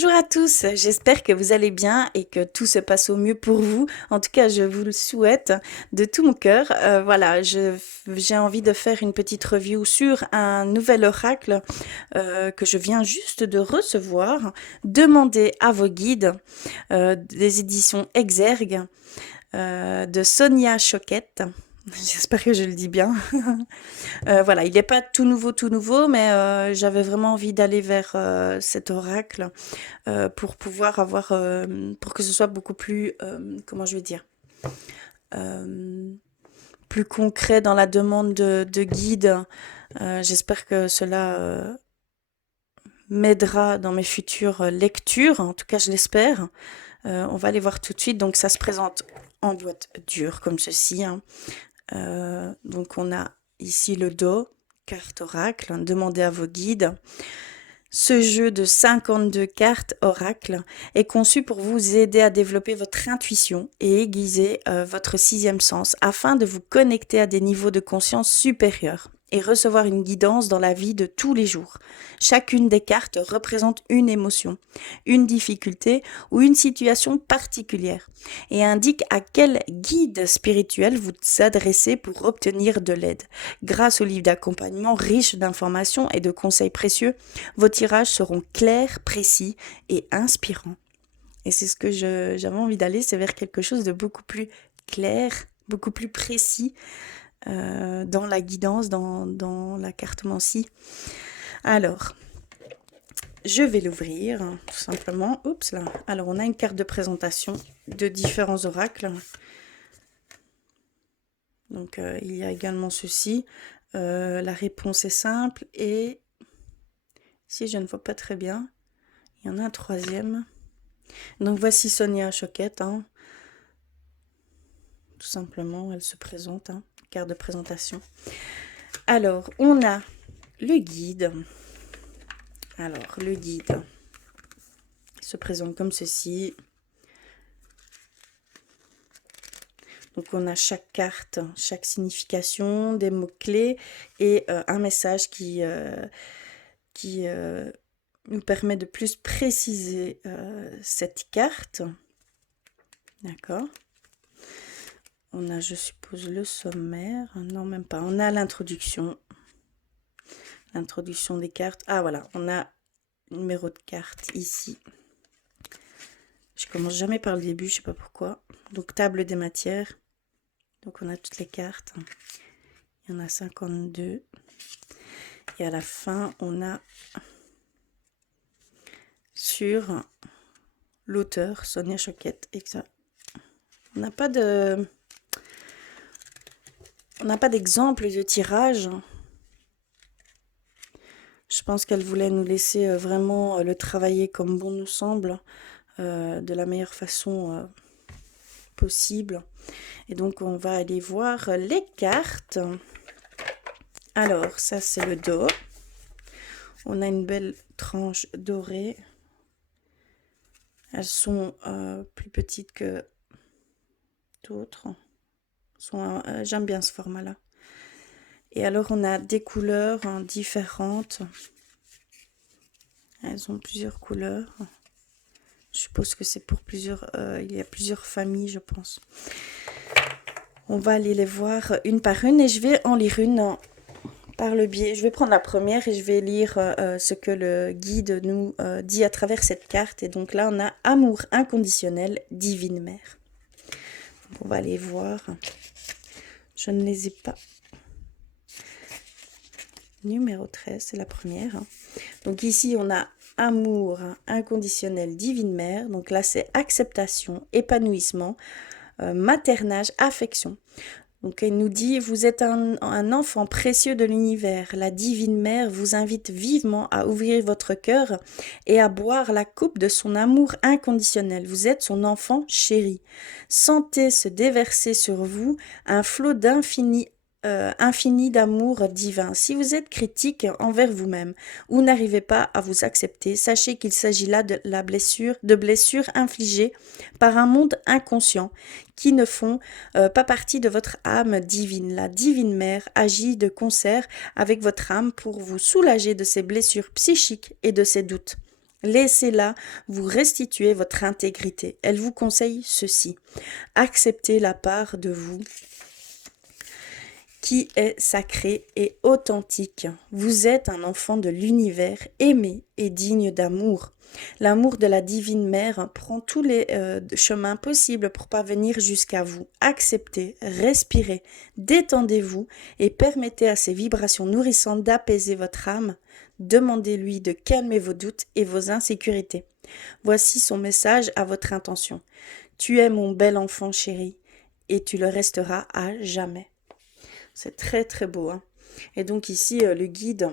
Bonjour à tous, j'espère que vous allez bien et que tout se passe au mieux pour vous. En tout cas, je vous le souhaite de tout mon cœur. Voilà, j'ai envie de faire une petite review sur un nouvel oracle que je viens juste de recevoir. Demandez à vos guides des éditions Exergue de Sonia Choquette. J'espère que je le dis bien. Voilà, il n'est pas tout nouveau, mais j'avais vraiment envie d'aller vers cet oracle pour pouvoir avoir, pour que ce soit beaucoup plus, comment je vais dire, euh, plus concret dans la demande de guide. J'espère que cela m'aidera dans mes futures lectures, en tout cas je l'espère. On va aller voir tout de suite, donc ça se présente en boîte dure comme ceci, hein. Donc on a ici le dos, carte oracle, hein, demandez à vos guides. Ce jeu de 52 cartes oracle est conçu pour vous aider à développer votre intuition et aiguiser votre sixième sens afin de vous connecter à des niveaux de conscience supérieurs et recevoir une guidance dans la vie de tous les jours. Chacune des cartes représente une émotion, une difficulté ou une situation particulière et indique à quel guide spirituel vous adressez pour obtenir de l'aide. Grâce au livre d'accompagnement riche d'informations et de conseils précieux, vos tirages seront clairs, précis et inspirants. Et c'est ce que j'avais envie d'aller, c'est vers quelque chose de beaucoup plus clair, beaucoup plus précis dans la guidance, dans la cartomancie. Alors, je vais l'ouvrir, tout simplement. Oups là. Alors, on a une carte de présentation de différents oracles. Donc, il y a également ceci. La réponse est simple et si je ne vois pas très bien, il y en a un troisième. Donc voici Sonia Choquette, hein. Tout simplement, elle se présente, hein. Carte de présentation. Alors, on a le guide. Alors, le guide se présente comme ceci. Donc, on a chaque carte, chaque signification, des mots-clés et un message qui nous permet de plus préciser cette carte. D'accord. On a, je suppose, le sommaire. Non, même pas. On a l'introduction. L'introduction des cartes. Ah, voilà. On a le numéro de carte ici. Je commence jamais par le début, je sais pas pourquoi. Donc, table des matières. Donc, on a toutes les cartes. Il y en a 52. Et à la fin, on a sur l'auteur, Sonia Choquette. On n'a pas de... On n'a pas d'exemple de tirage. Je pense qu'elle voulait nous laisser vraiment le travailler comme bon nous semble, de la meilleure façon possible. Et donc, on va aller voir les cartes. Alors, ça, c'est le dos. On a une belle tranche dorée. Elles sont plus petites que d'autres. J'aime bien ce format-là. Et alors, on a des couleurs différentes. Elles ont plusieurs couleurs. Je suppose que c'est pour plusieurs... il y a plusieurs familles, je pense. On va aller les voir une par une et je vais en lire une par le biais. Je vais prendre la première et je vais lire ce que le guide nous dit à travers cette carte. Et donc là, on a Amour inconditionnel, Divine Mère. Donc on va aller voir. Je ne les ai pas. Numéro 13, c'est la première. Donc ici, on a Amour inconditionnel, Divine Mère. Donc là, c'est acceptation, épanouissement, maternage, affection. Donc elle nous dit, vous êtes un enfant précieux de l'univers. La Divine Mère vous invite vivement à ouvrir votre cœur et à boire la coupe de son amour inconditionnel. Vous êtes son enfant chéri. Sentez se déverser sur vous un flot infini d'amour divin. Si vous êtes critique envers vous-même ou n'arrivez pas à vous accepter, sachez qu'il s'agit là de blessures infligées par un monde inconscient qui ne font pas partie de votre âme divine. La Divine Mère agit de concert avec votre âme pour vous soulager de ces blessures psychiques et de ces doutes. Laissez-la vous restituer votre intégrité. Elle vous conseille ceci. Acceptez la part de vous qui est sacrée et authentique. Vous êtes un enfant de l'univers, aimé et digne d'amour. L'amour de la divine mère prend tous les chemins possibles pour parvenir jusqu'à vous. Acceptez, respirez, détendez-vous et permettez à ces vibrations nourrissantes d'apaiser votre âme. Demandez-lui de calmer vos doutes et vos insécurités. Voici son message à votre intention. Tu es mon bel enfant chéri et tu le resteras à jamais. C'est très très beau. Hein. Et donc ici, le guide,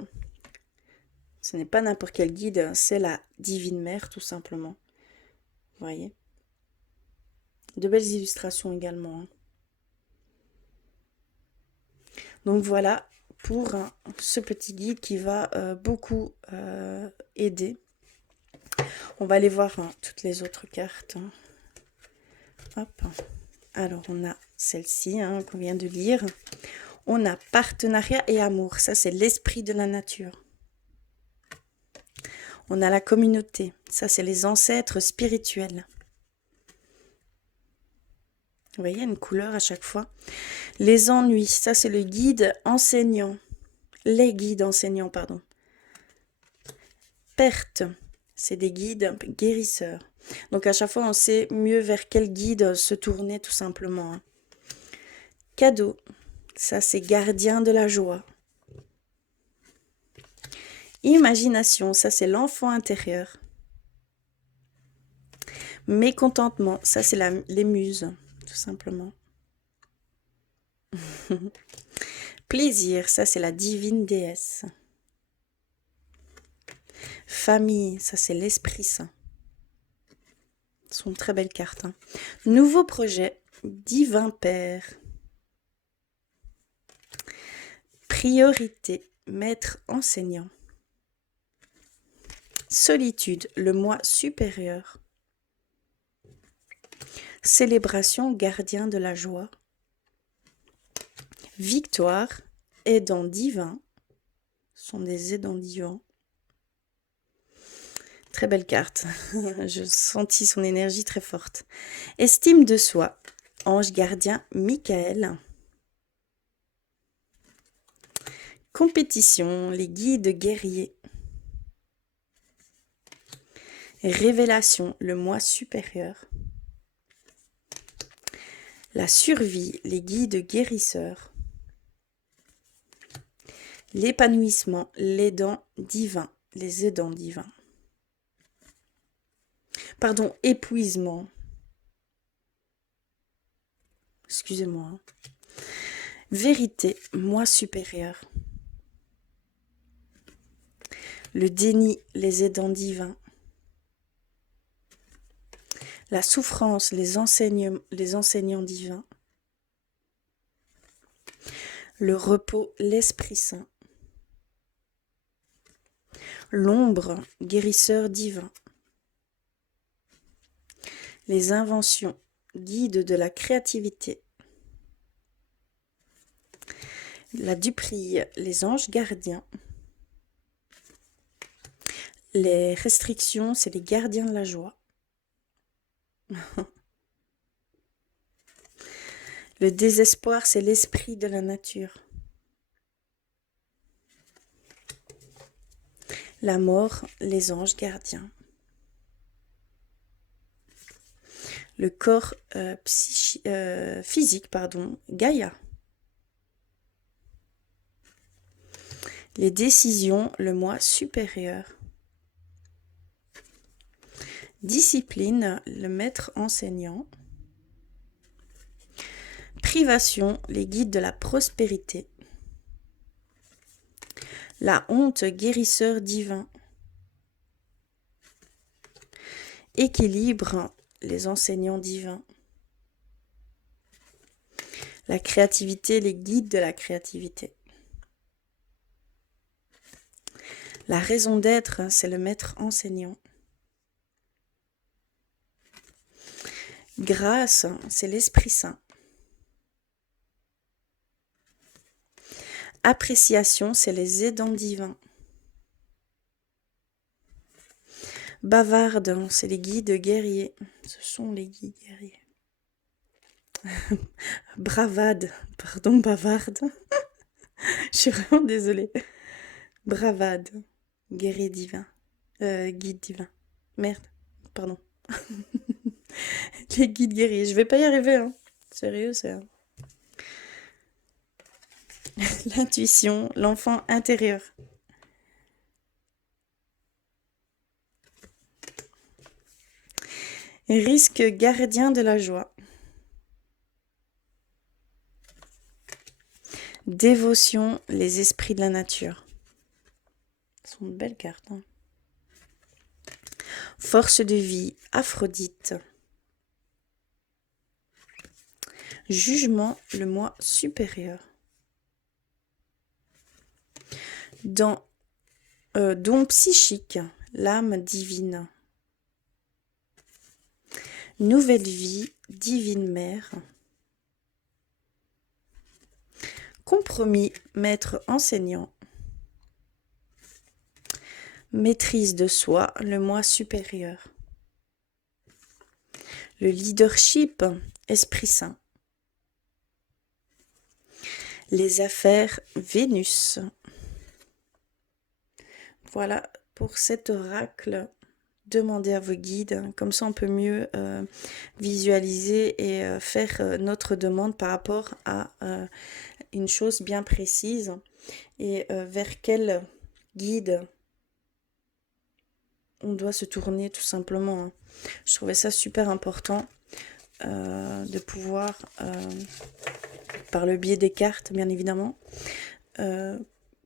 ce n'est pas n'importe quel guide, c'est la Divine Mère tout simplement. Vous voyez? De belles illustrations également. Hein. Donc voilà pour ce petit guide qui va beaucoup aider. On va aller voir toutes les autres cartes. Hein. Hop. Alors on a celle-ci qu'on vient de lire. On a partenariat et amour. Ça, c'est l'esprit de la nature. On a la communauté. Ça, c'est les ancêtres spirituels. Vous voyez, une couleur à chaque fois. Les ennuis. Ça, c'est le guide enseignant. Les guides enseignants, pardon. Perte. C'est des guides guérisseurs. Donc, à chaque fois, on sait mieux vers quel guide se tourner, tout simplement. Hein. Cadeau. Ça, c'est gardien de la joie. Imagination, ça, c'est l'enfant intérieur. Mécontentement, ça, c'est les muses, tout simplement. Plaisir, ça, c'est la divine déesse. Famille, ça, c'est l'Esprit Saint. Ce sont de très belles cartes. Hein. Nouveau projet, divin Père. Priorité, maître enseignant. Solitude, le moi supérieur. Célébration, gardien de la joie. Victoire, aidant divin. Ce sont des aidants divins. Très belle carte. Je sentis son énergie très forte. Estime de soi, ange gardien Michael. Compétition, les guides guerriers. Révélation, le moi supérieur. La survie, les guides guérisseurs. L'épanouissement, l'aidant divin, les aidants divins. Pardon, épuisement. Excusez-moi. Vérité, moi supérieur. Le déni, les aidants divins. La souffrance, les enseignants divins. Le repos, l'Esprit Saint. L'ombre, guérisseur divin. Les inventions, guide de la créativité. La duperie, les anges gardiens. Les restrictions, c'est les gardiens de la joie. Le désespoir, c'est l'esprit de la nature. La mort, les anges gardiens. Le corps physique, Gaïa. Les décisions, le moi supérieur. Discipline, le maître enseignant. Privation, les guides de la prospérité. La honte, guérisseur divin. Équilibre, les enseignants divins. La créativité, les guides de la créativité. La raison d'être, c'est le maître enseignant. Grâce, c'est l'Esprit Saint. Appréciation, c'est les aidants divins. Bavarde, c'est les guides guerriers. Ce sont les guides guerriers. Bravade, pardon, bavarde. Je suis vraiment désolée. Bravade, guerrier divin. Guide divin. Merde, pardon. Les guides guerriers, je vais pas y arriver, hein. Sérieux, c'est... L'intuition, l'enfant intérieur. Risque gardien de la joie. Dévotion, les esprits de la nature. Ce sont de belles cartes, hein. Force de vie, Aphrodite. Jugement, le moi supérieur. Don psychique, l'âme divine. Nouvelle vie, divine mère. Compromis, maître enseignant. Maîtrise de soi, le moi supérieur. Le leadership, Esprit Saint. Les affaires, Vénus. Voilà pour cet oracle. Demandez à vos guides, comme ça on peut mieux visualiser et faire notre demande par rapport à une chose bien précise et vers quel guide on doit se tourner tout simplement, hein. Je trouvais ça super important de pouvoir, par le biais des cartes bien évidemment,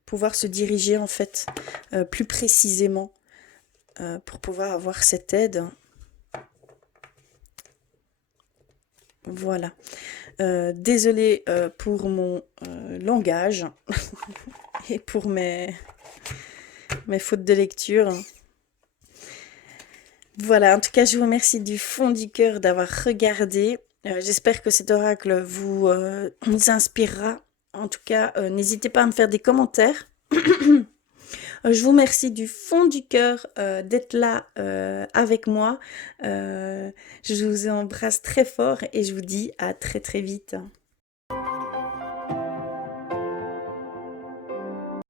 pouvoir se diriger en fait plus précisément pour pouvoir avoir cette aide. Voilà. Désolée pour mon langage et pour mes fautes de lecture. Voilà, en tout cas, je vous remercie du fond du cœur d'avoir regardé. J'espère que cet oracle vous inspirera. En tout cas, n'hésitez pas à me faire des commentaires. Je vous remercie du fond du cœur d'être là avec moi. Je vous embrasse très fort et je vous dis à très très vite.